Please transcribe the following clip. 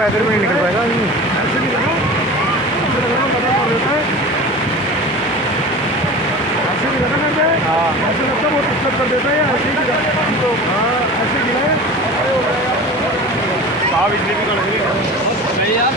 पैदल में नहीं निकल पाएगा। ऐसे नहीं लगा, ऐसे लगा पता कर देता है, ऐसे नहीं लगा करता है। हाँ ऐसे लगता है बहुत दिक्कत कर देता है, ऐसे ही गिरा। हाँ ऐसे गिरा है। बिजली भी कड़क रही है।